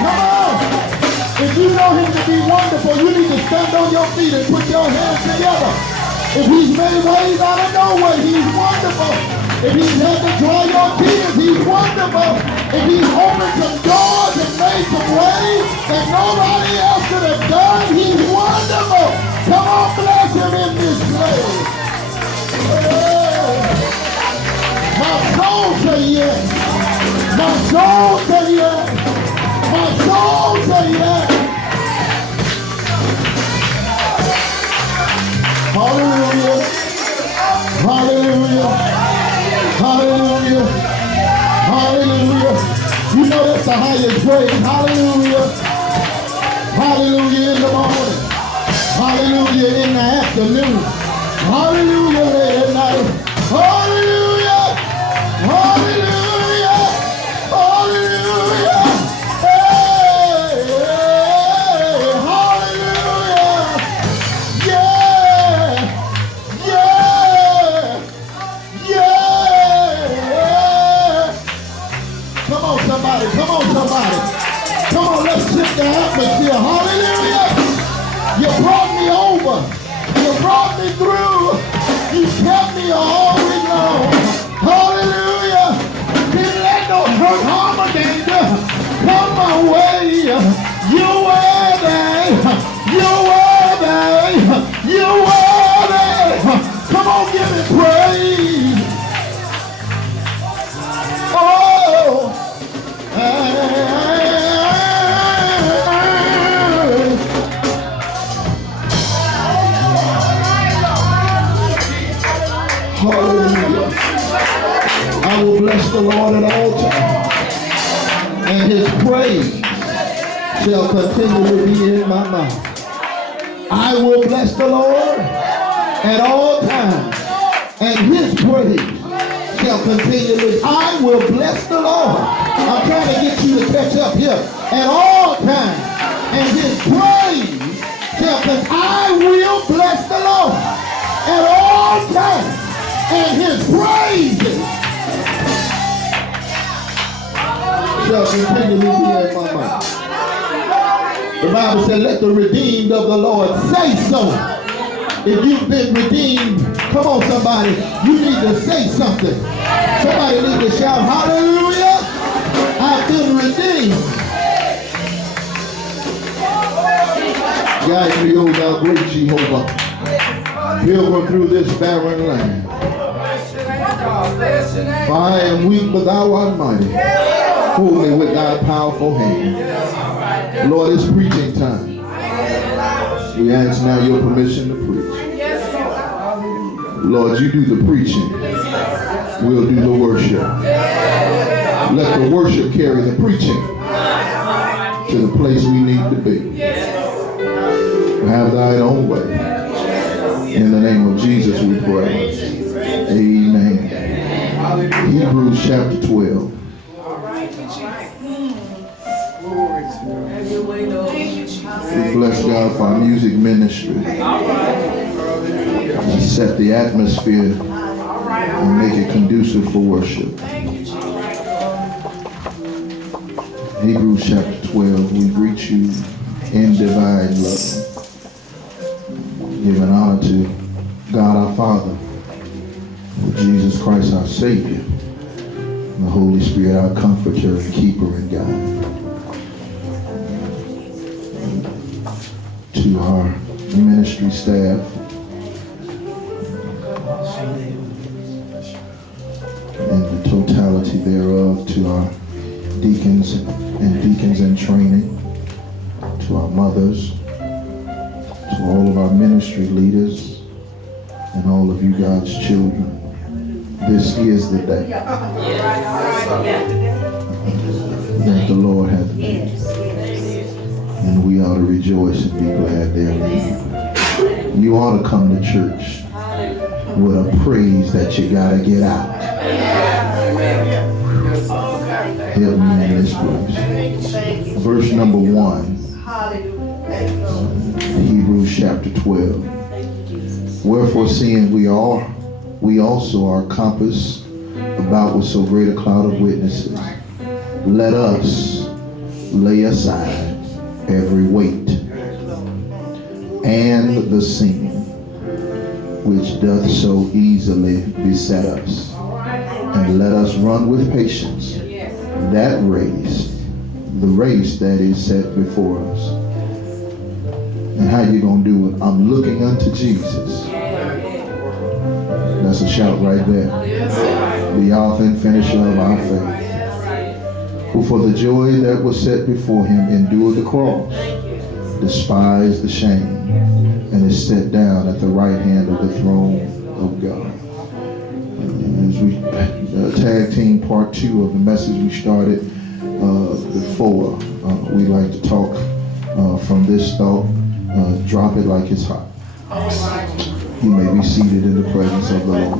Come on. If you know him to be wonderful, you need to stand on your feet and put your hands together. If he's made ways out of no way, he's wonderful. If he's had to dry your tears, he's wonderful. If he's opened some doors and made some ways that nobody else could have done, he's wonderful. Come on, bless him in this place. My soul say yes. My soul say yes. My soul say yes. Hallelujah. Hallelujah. Hallelujah. Hallelujah. You know that's the highest praise. Hallelujah. Hallelujah in the morning. Hallelujah in the afternoon. Hallelujah late at night. Hallelujah. Hallelujah. Hallelujah. Hey, hallelujah. Yeah. Yeah. Yeah. Come on, somebody. Come on, somebody. Come on, let's shift the atmosphere. Hallelujah. You brought me over. You brought me through. You kept me all week long. Hallelujah. Didn't let no hurt, harm, or danger come my way. You were there. You were there. You were there. Come on, give me praise. Oh. Hallelujah. I will bless the Lord at all times, and his praise shall continually be in my mouth. I will bless the Lord at all times, and his praise shall continually. I will bless the Lord. I'm trying to get you to catch up here. At all times, and his praise shall continually. I will bless the Lord at all times, and his praises shall continually be in my mouth. The Bible said, let the redeemed of the Lord say so. If you've been redeemed, come on somebody, you need to say something. Somebody need to shout, hallelujah, I've been redeemed. Guide me, O thou great Jehovah, pilgrim through this barren land. For I am weak, but thou art mighty. Hold me with thy powerful hand. Lord, it's preaching time. We ask now your permission to preach. Lord, you do the preaching. We'll do the worship. Let the worship carry the preaching to the place we need to be. Have thy own way. In the name of Jesus we pray. Amen. Hebrews chapter 12. We bless God for our music ministry. We set the atmosphere and make it conducive for worship. Hebrews chapter 12, we greet you in divine love. Giving honor to God our Father, with Jesus Christ our Savior, and the Holy Spirit our comforter and keeper and guide. To our ministry staff, and the totality thereof, to our deacons in training, to our mothers, to all of our ministry leaders, and all of you God's children. This is the day that the Lord hath made, and we ought to rejoice and be glad therein. You ought to come to church with a praise that you got to get out. Help me in this place. Verse number 1. Hebrews chapter 12. Wherefore, seeing we also are compassed about with so great a cloud of witnesses, let us lay aside every weight and the sin which doth so easily beset us, and let us run with patience that race, the race that is set before us. And how you gonna do it? I'm looking unto Jesus. That's a shout right there. The author and finisher of our faith, who for the joy that was set before him endured the cross, despised the shame, and is set down at the right hand of the throne of God. As we tag team part 2 of the message we started before, we like to talk from this thought, drop it like it's hot. You may be seated in the presence of the Lord.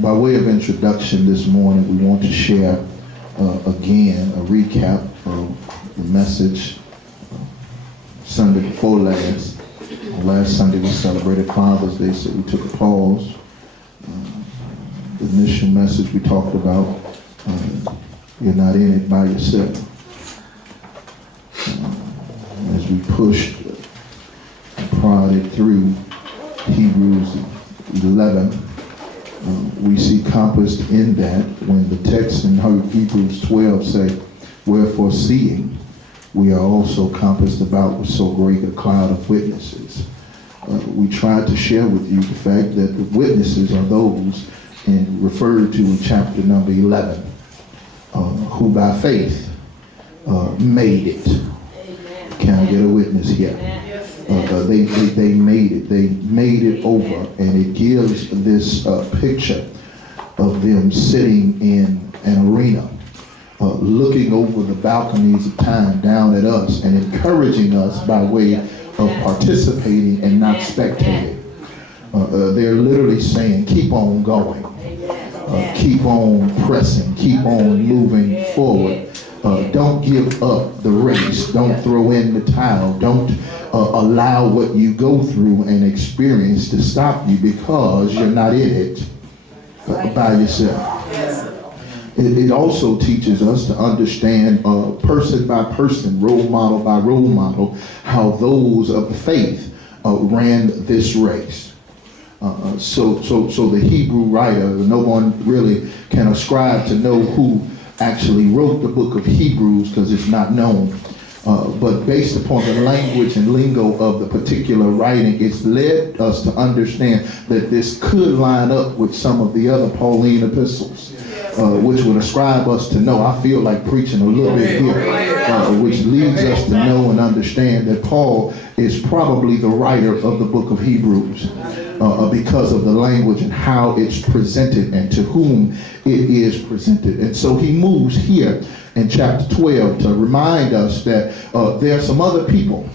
By way of introduction this morning, we want to share again a recap of the message Sunday before last. Last Sunday we celebrated Father's Day, so we took a pause. The initial message we talked about, you're not in it by yourself. As we pushed and prodded through Hebrews 11, we see compassed in that when the text in Hebrews 12 say, wherefore seeing we are also compassed about with so great a cloud of witnesses. We tried to share with you the fact that the witnesses are those referred to in chapter number 11, who by faith made it. Can I get a witness here? They made it. They made it over, and it gives this picture of them sitting in an arena, looking over the balconies of time down at us and encouraging us by way of participating and not spectating. They're literally saying, keep on going, keep on pressing, keep on moving forward. Don't give up the race. Don't throw in the towel. Don't allow what you go through and experience to stop you, because you're not in it by yourself. It also teaches us to understand person by person, role model by role model, how those of the faith ran this race. So the Hebrew writer, no one really can ascribe to know who actually wrote the book of Hebrews, because it's not known. But based upon the language and lingo of the particular writing, it's led us to understand that this could line up with some of the other Pauline epistles, which would ascribe us to know. I feel like preaching a little bit here, which leads us to know and understand that Paul is probably the writer of the book of Hebrews, because of the language and how it's presented and to whom it is presented. And so he moves here in chapter 12 to remind us that there are some other people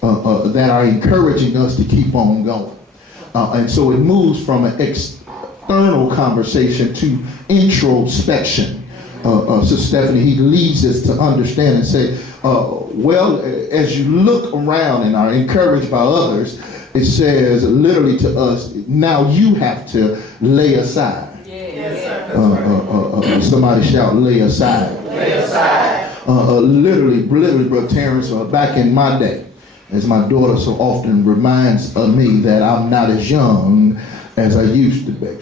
that are encouraging us to keep on going. And so it moves from an external conversation to introspection. So Stephanie, he leads us to understand and say, well, as you look around and are encouraged by others, it says literally to us, now you have to lay aside. Somebody shout, lay aside. Lay aside. Literally, Brother Terrence, back in my day, as my daughter so often reminds me that I'm not as young as I used to be.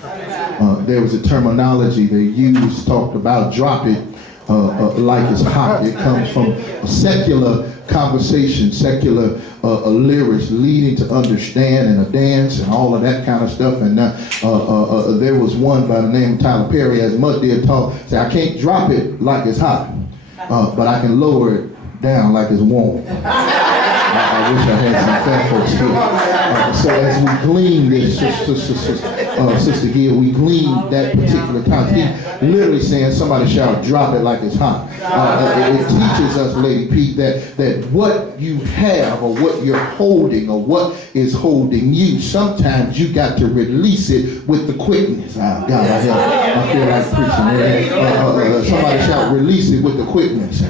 There was a terminology they used, talked about drop it like it's hot. It comes from a secular conversation, secular lyrics leading to understand and a dance and all of that kind of stuff. And there was one by the name of Tyler Perry, as Mud did talk, say, I can't drop it like it's hot, but I can lower it down like it's warm. I wish I had some fat folks here. So as we glean this, Sister Gill, we glean that particular time. He literally saying, somebody shout, drop it like it's hot. It teaches us, Lady Pete, that what you have or what you're holding or what is holding you, sometimes you got to release it with the quickness. Oh, God, I feel like preaching. Somebody shout, release it with the quickness.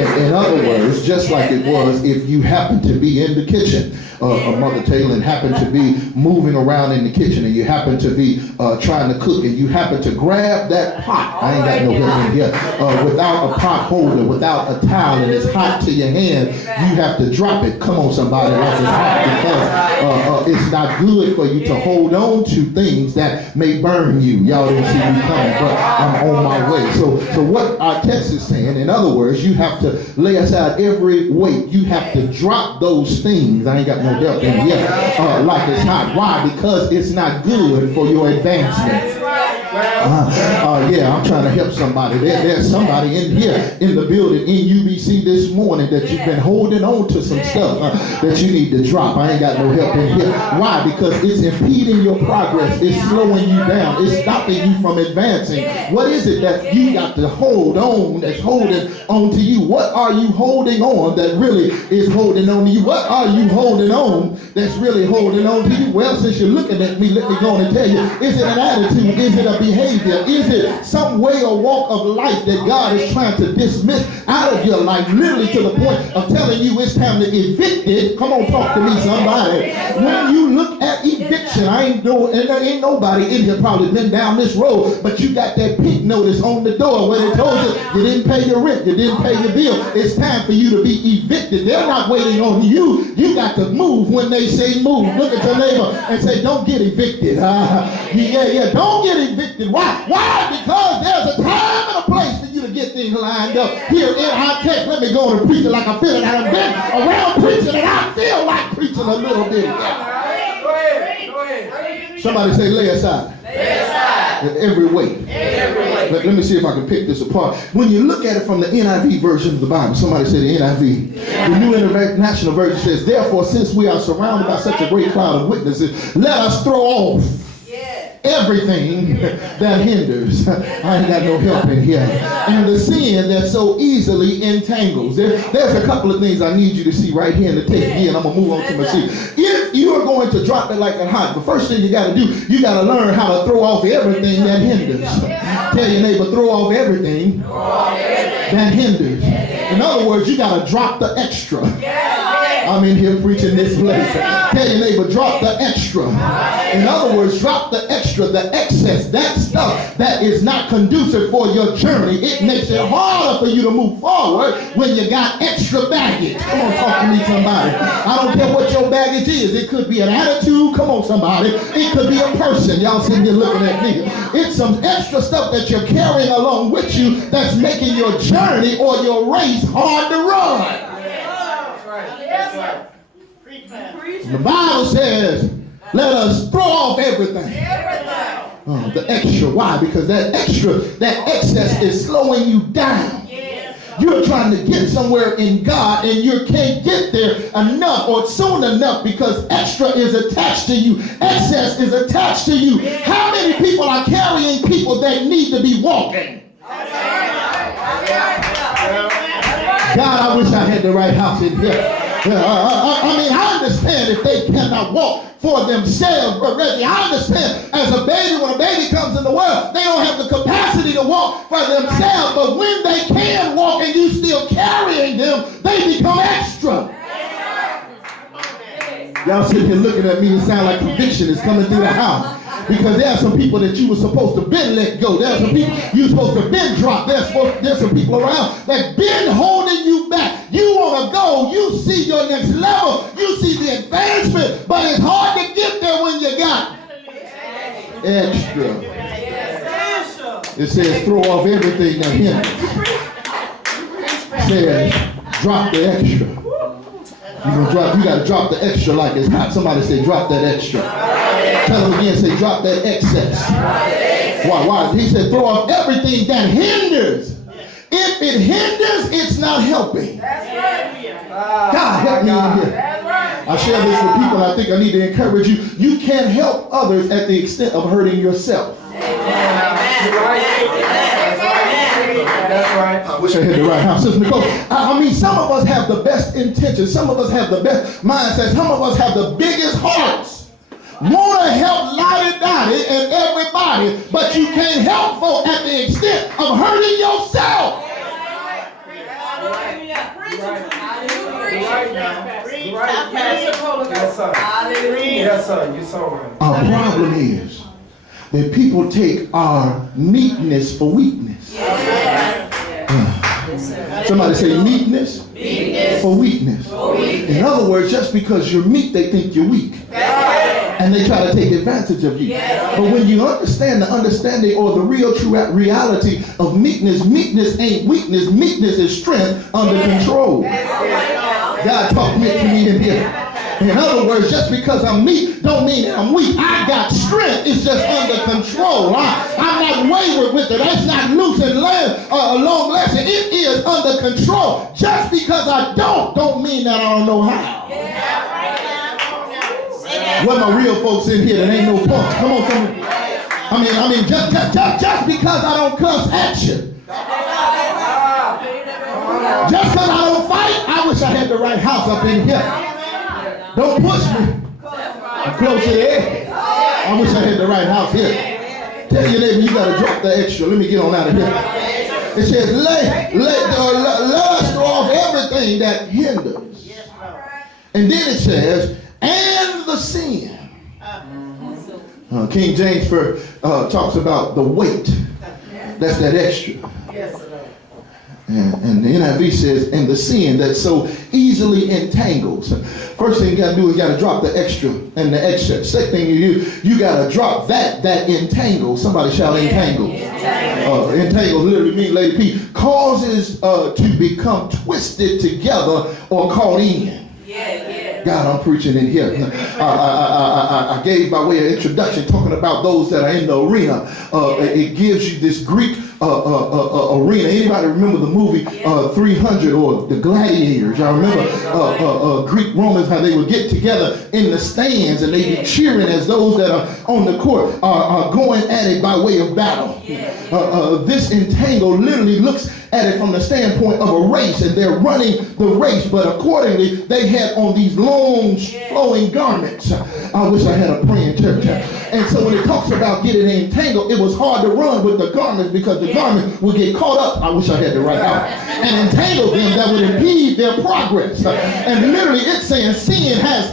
In other words, just like it was if you happen to be in the kitchen, Mother Taylor, and happen to be moving around in the kitchen, and you happen to be trying to cook, and you happen to grab that pot. I ain't got no help in here. Without a pot holder, without a towel, and it's hot to your hand, you have to drop it. Come on, somebody, like it's hot, because it's not good for you to hold on to things that may burn you. Y'all didn't see me coming, but I'm on my way. So what our text is saying, in other words, you have to lay aside every weight. You have to drop those things. I ain't got no doubt in here. Like it's hot. Why? Because it's not good for your advancement. Yeah, I'm trying to help somebody. There's somebody in here in the building in UBC this morning that you've been holding on to some stuff that you need to drop. I ain't got no help in here. Why? Because it's impeding your progress. It's slowing you down. It's stopping you from advancing. What is it that you got to hold on that's holding on to you? What are you holding on that really is holding on to you? What are you holding on that's really holding on to you? Well, since you're looking at me, let me go on and tell you, is it an attitude? Is it a behavior? Is it some way or walk of life that God is trying to dismiss out of your life, literally to the point of telling you it's time to evict it? Come on, talk to me, somebody. When you look at eviction, and there ain't nobody in here probably been down this road, but you got that pink notice on the door where they told you didn't pay your rent, you didn't pay your bill. It's time for you to be evicted. They're not waiting on you. You got to move when they say move. Look at your neighbor and say, don't get evicted. Don't get evicted. Why? Because there's a time and a place for you to get things lined up. Here in our text, let me go and preach it like I feel it. I've been around preaching and I feel like preaching a little bit. Go ahead. Somebody say lay aside. Every weight. Let me see if I can pick this apart. When you look at it from the NIV version of the Bible, somebody say the NIV. The New International Version says, therefore, since we are surrounded by such a great cloud of witnesses, let us throw off everything that hinders. I ain't got no help in here. And the sin that so easily entangles. There's a couple of things I need you to see right here in the text. And I'm going to move on to my seat. If you are going to drop it like a hot, the first thing you got to do, you got to learn how to throw off everything that hinders. Tell your neighbor, throw off everything that hinders. In other words, you got to drop the extra. I'm in here preaching this place. Tell your neighbor, drop the extra. In other words, drop the extra, the excess, that stuff that is not conducive for your journey. It makes it harder for you to move forward when you got extra baggage. Come on, talk to me, somebody. I don't care what your baggage is. It could be an attitude. Come on, somebody. It could be a person. Y'all sitting here looking at me. It's some extra stuff that you're carrying along with you that's making your journey or your race hard to run. The Bible says, let us throw off everything. The extra. Why? Because that extra, that excess is slowing you down. You're trying to get somewhere in God and you can't get there enough or soon enough because extra is attached to you. Excess is attached to you. How many people are carrying people that need to be walking? God, I wish I had the right house in here. I understand if they cannot walk for themselves, but Reggie, I understand as a baby, when a baby comes in the world, they don't have the capacity to walk for themselves, but when they can walk and you still carrying them, they become extra. Y'all sitting here looking at me and sound like conviction is coming through the house. Because there are some people that you were supposed to been let go. There are some people you were supposed to been dropped. There's some people around that been holding you back. You want to go. You see your next level. You see the advancement. But it's hard to get there when you got extra. It says throw off everything that hinders. It says drop the extra. You got to drop the extra like it's hot. Somebody say drop that extra. Tell them again, say drop that excess. Why? He said throw off everything that hinders. If it hinders, it's not helping. God help me in here. I share this with people. I think I need to encourage you. You can't help others at the extent of hurting yourself. That's right. I wish I had the right house. Sister Nicole, some of us have the best intentions. Some of us have the best mindsets. Some of us have the biggest hearts. Want to help lottie-dottie and everybody, but you can't help folk at the extent of hurting yourself. Yes, sir. Yes, sir. You're so right. Our problem is that people take our meekness for weakness. Somebody say meekness for weakness. In other words, just because you're meek, they think you're weak. And they try to take advantage of you. But when you understand the understanding or the real true reality of meekness, meekness ain't weakness. Meekness is strength under control. God talk meek to me in here. In other words, just because I'm meek don't mean that I'm weak. I got strength. It's just under control. I'm not wayward with it. It's not loose and long lasting. It is under control. Just because I don't mean that I don't know how. What my real folks in here that ain't no punk. Come on, somebody. I mean, just because I don't cuss at you. Just because I don't fight, I wish I had the right house up in here. Don't push me. I'm close to the edge. I wish I had the right house here. Tell your neighbor you got to drop the extra. Let me get on out of here. It says, lay the lust off everything that hinders. And then it says, and the sin. King James talks about the weight. That's that extra. And the NIV says, and the sin that so easily entangles. First thing you got to do is you got to drop the extra and the excess. Second thing you got to drop that entangles. Somebody shout entangle. Entangle literally means, Lady P, causes to become twisted together or caught in. God, I'm preaching in here. I gave by way of introduction talking about those that are in the arena. It gives you this Greek arena. Anybody remember the movie 300 or the Gladiators? Y'all remember Greek Romans, how they would get together in the stands and they be cheering as those that are on the court are going at it by way of battle. This entangle literally looks at it from the standpoint of a race, and they're running the race, but accordingly they had on these long flowing garments. I wish I had a praying church. And so when it talks about getting entangled, it was hard to run with the garments because the garment would get caught up. I wish I had the right out. And entangle them that would impede their progress. And literally it's saying sin has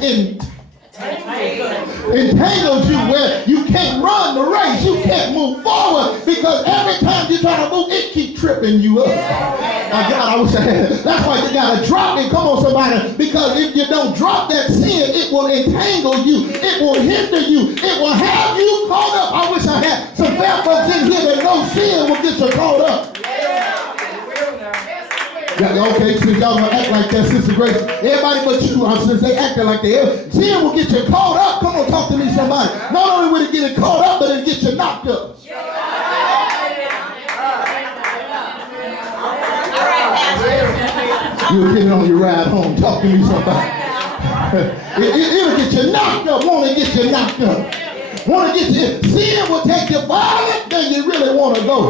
entangled you where you can't run the race, you can't move forward because every time you try to move, it keeps tripping you up. God, I wish I had. That's why you gotta drop it. Come on, somebody, because if you don't drop that sin, it will entangle you, it will hinder you, it will have you caught up. I wish I had some fair folks in here that know sin will get you caught up. Okay, since y'all gonna act like that, Sister Grace, everybody but you, since they acting like they sin will get you caught up. Come on, talk to me, somebody. Not only will it get you caught up, but it'll get you knocked up. You'll get it on your ride home. Talk to me, somebody. It'll get you knocked up. Won't it get you knocked up? Want to get you? Sin will take you farther than you really want to go.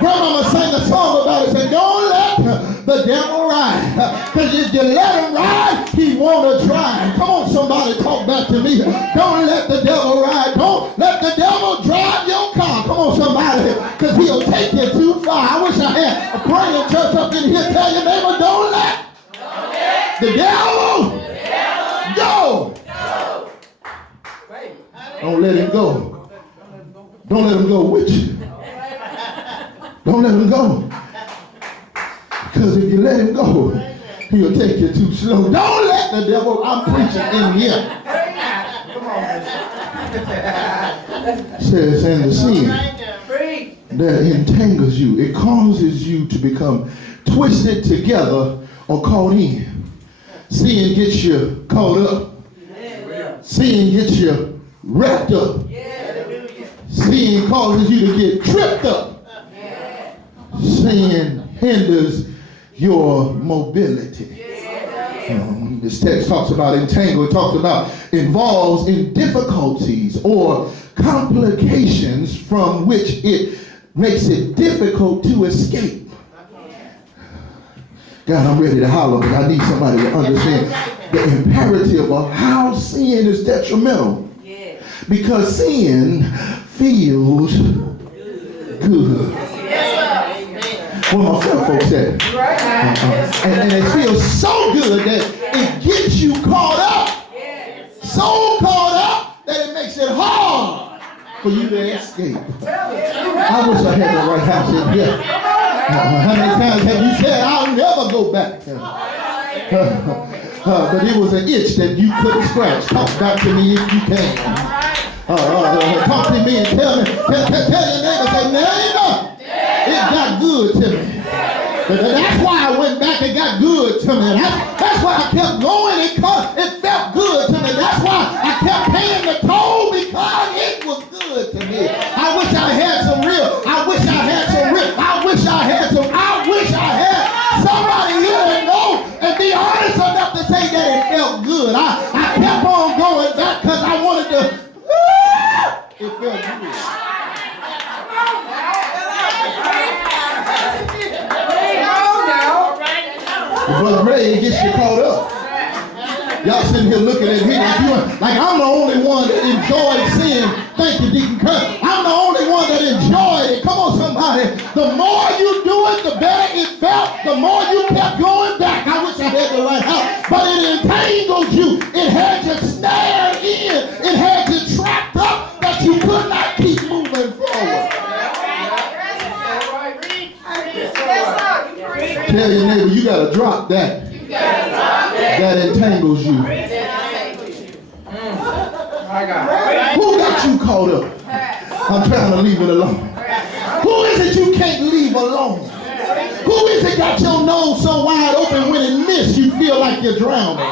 Grandmama sang a song about it. Said, don't let the devil ride. Because if you let him ride, he want to drive. Come on, somebody, talk back to me. Don't let the devil ride. Don't let the devil drive your car. Come on, somebody, because he'll take you too far. I wish I had a praying church up in here. Tell your neighbor, don't let the devil go. Don't let him go. Don't let him go with you. Don't let him go. Because if you let him go, he'll take you too slow. Don't let the devil, I'm preaching in here. Says, and the sin that entangles you, it causes you to become twisted together or caught in. Sin gets you caught up. Sin gets you wrapped up. Sin causes you to get tripped up. Sin hinders your mobility. This text talks about entangle. It talks about involves in difficulties or complications from which it makes it difficult to escape. God, I'm ready to holler, but I need somebody to understand the imperative of how sin is detrimental. Because sin feels good. Where my fellow folks at? And it feels so good that it keeps you caught up. So caught up that it makes it hard for you to escape. I wish I had the right house in here. How many times have you said, I'll never go back? But it was an itch that you couldn't scratch. Talk back to me if you can. Talk to me and tell your neighbor, say, neighbor, it got good to me. That's why I went back and got good to me. That's why I kept going. It felt good to me. That's why I kept paying the toll, because it was good to me. I wish I had some real. I wish I had somebody here to know and be honest enough to say that it felt good. I kept on going back because I wanted to. It felt good. Brother Ray, it gets you caught up. Y'all sitting here looking at me like I'm the only one that enjoyed sin. Thank you, Deacon Kurt. I'm the only one that enjoyed it. Come on, somebody. The more you do it, the better it felt. The more you kept going back. I wish I had the right house. But it entangled you. It had you snared in. It had you trapped up that you could not keep moving forward. Tell your neighbor, you got to drop that. That entangles you. Who got you caught up? I'm trying to leave it alone. Who is it you can't leave alone? Who is it got your nose so wide open when it missed you feel like you're drowning?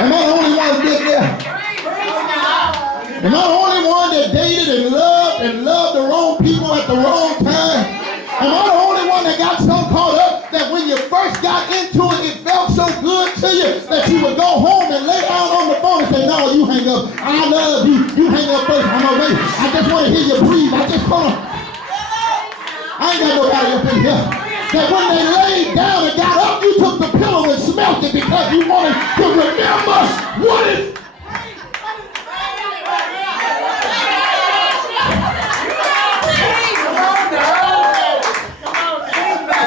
Am I the only one that did that? Am I the only one that dated and loved the wrong people at the wrong time? Am I the only one that got so caught up that when you first got into it, it felt so good to you that you would go home and lay down on the phone and say, no, you hang up. I love you. You hang up first. I'm away. I just want to hear you breathe. I just want to. I ain't got nobody up in here. That when they laid down and got up, you took the pillow and smelt it because you wanted to remember what it.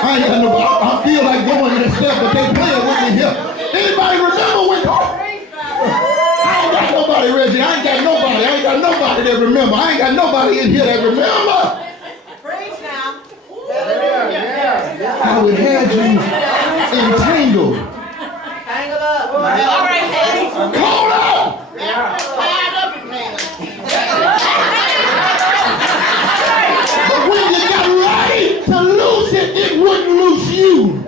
I feel like going to the step, but they playing with me here. Anybody remember when? I ain't got nobody, Reggie. I ain't got nobody that remember. I ain't got nobody in here that remember. Praise now. How it had you entangled. Tangled up. All right, Daddy. Hold up. Tied up and tangled. But when you got ready to lose it, it wouldn't loose you.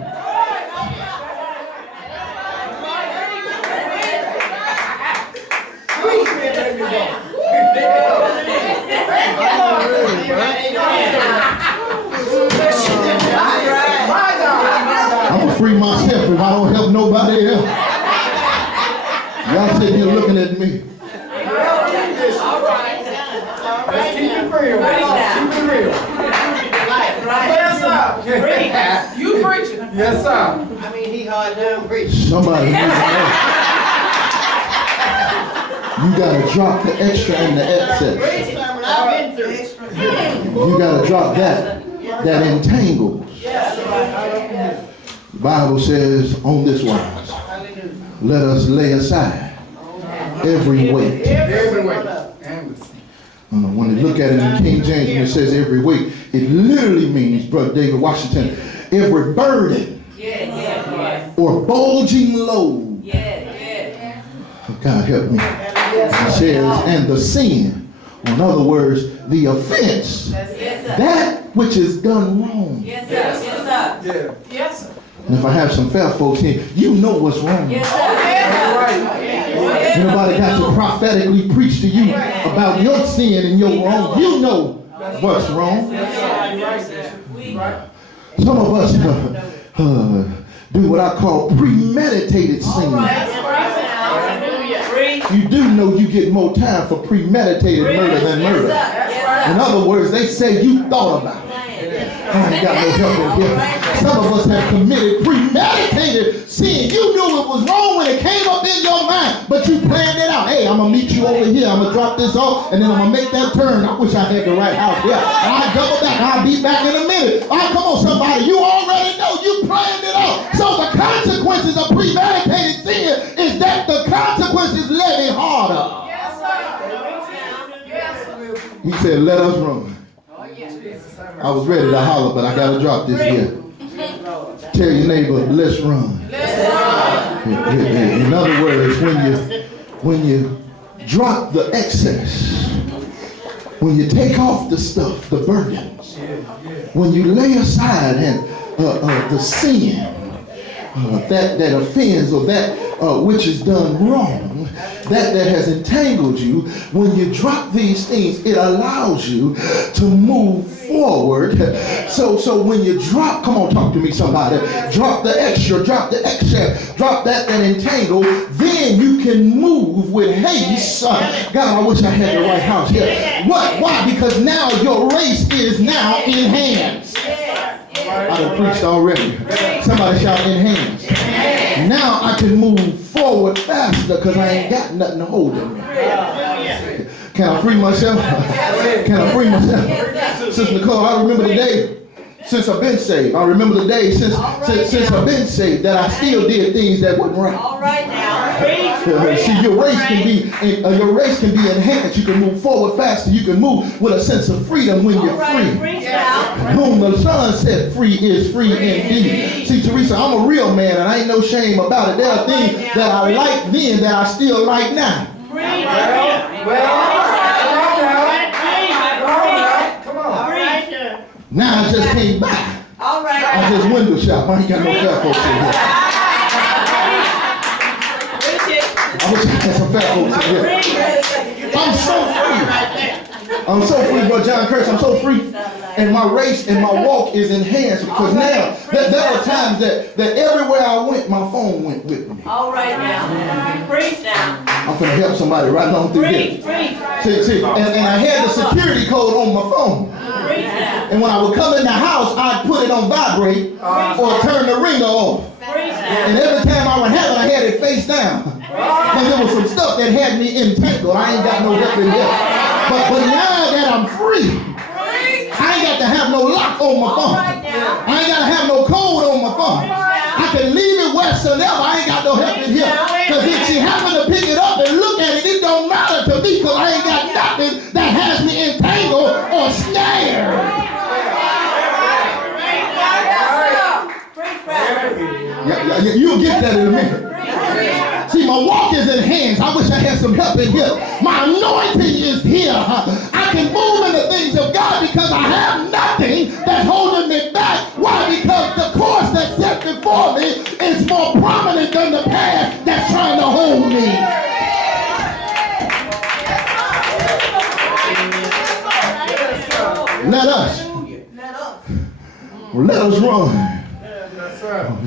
I'm gonna free myself if I don't help nobody else. Y'all sitting here looking at me. Let's keep it real. Keep it real. Yes, sir. You preaching. Yes, sir. I mean, he hard down preaching. Somebody needs to know. You gotta drop the extra and the excess. I've been through. You gotta drop that entangles. The Bible says on this wise, let us lay aside every weight. Every way. When you look at it in King James, when it says every weight, it literally means, Brother David Washington, every burden or bulging load. God help me. It says, and the sin, or in other words, the offense, that which is done wrong. Yes, sir. Yes, sir. Yeah. Yes, sir. And if I have some fair folks here, you know what's wrong. Yes, sir. Nobody got to prophetically preach to you about your sin and your wrong. You know what's wrong. Some of us do what I call premeditated sin. You do know you get more time for premeditated murder than murder. In other words, they say you thought about it. I ain't got no help in here. Some of us have committed premeditated premeditated sin. You knew it was wrong when it came up in your mind, but you planned it out. Hey, I'm going to meet you over here. I'm going to drop this off, and then I'm going to make that turn. I wish I had the right house. Yeah, I'll double back. I'll be back in a minute. All right, come on, somebody. You already know. You planned it out. So the consequences of premeditated sin is that the consequences levy harder. He said, let us run. I was ready to holler, but I got to drop this here. Tell your neighbor, let's run. In other words, when you drop the excess, when you take off the stuff, the burdens, when you lay aside and the sin that offends or that which is done wrong, that has entangled you, when you drop these things, it allows you to move forward. So when you drop, come on, talk to me, somebody. Drop the extra, drop the excess, drop that entangle, then you can move with haste. God, I wish I had the right house here. What? Why? Because now your race is now in hands. I done preached already. Somebody shout in hands. Now I can move forward faster because I ain't got nothing to hold in me. Can I free myself? Can I free myself? Sister Nicole, I remember the day since I've been saved. I remember the day since I've been saved that I still did things that wasn't right. All right now. See, your race can be enhanced. You can move forward faster. You can move with a sense of freedom when you're free. Whom the Son set free is free indeed. See, Teresa, I'm a real man and I ain't no shame about it. There are things that I liked then that I still like now. Now I just came by. All right. I just window shop. I ain't got no fat folks in here. I wish I had some fat folks in here. I'm so free. I'm so free, Brother John Curtis. I'm so free. And my race and my walk is enhanced because now there were times that everywhere I went, my phone went with me. All right now. Preach now. I'm going to help somebody right on through this. See, and I had the security code on my phone. And when I would come in the house, I'd put it on vibrate or turn the ringer off. And every time I would have it, I had it face down. Because there was some stuff that had me entangled. I ain't got no weapon yet. But now that I'm free, I ain't got to have no lock on my phone. I ain't got to have no code on my phone. I can leave it whatsoever. I ain't got no help in here. Because if she happened to pick it up and look at it, it don't matter to me because I ain't got nothing that has me entangled or snared. Yeah, you'll get that in a minute. See, my walk is in hands. I wish I had some help in here. My anointing is here. I can move in the things of God because I have nothing that's holding me back. Why? Because the course that's set before me is more prominent than the path that's trying to hold me. Let us run.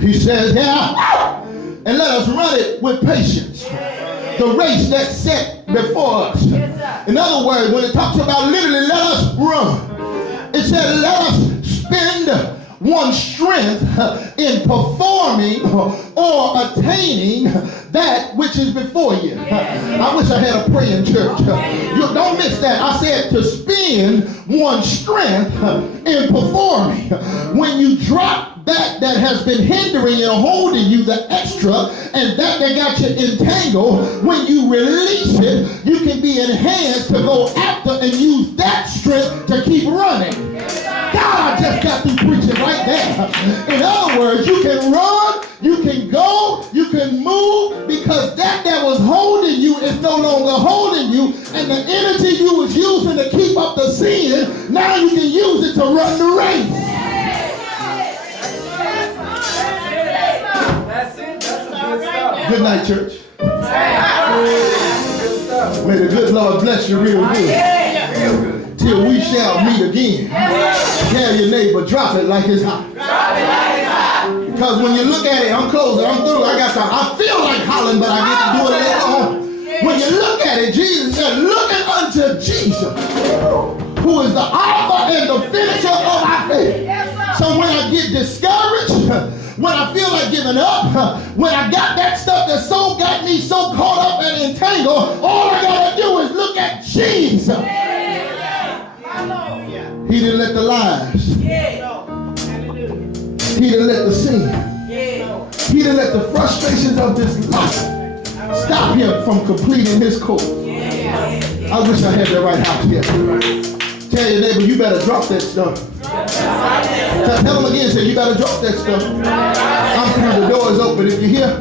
He says, yeah, and let us run it with patience. The race that's set before us. In other words, when it talks about literally let us run, it said let us spend one's strength in performing or attaining that which is before you. I wish I had a praying church. You don't miss that. I said to spend one's strength in performing. When you drop that has been hindering you, holding you, the extra, and that got you entangled, when you release it, you can be enhanced to go after and use that strength to keep running. God, I just got through preaching right there. In other words, you can run, you can go, you can move, because that was holding you is no longer holding you, and the energy you was using to keep up the sin, now you can use it to run the race. Good night, church. May the good Lord bless you real good. Till we shall meet again. Tell your neighbor, drop it like it's hot. Because when you look at it, I'm closing, I'm through, I feel like hollering, but I get to do it later on. When you look at it, Jesus said, looking unto Jesus, who is the author and the finisher of our faith. So when I get discouraged, when I feel like giving up, when I got that stuff that so got me so caught up and entangled, all I gotta do is look at Jesus. He didn't let the lies. He didn't let the sin. He didn't let the frustrations of this life stop him from completing his course. I wish I had the right house here. Tell your neighbor, you better drop that stuff. Tell him again, say, you better drop that stuff. I'm through, the door is open. If you're here,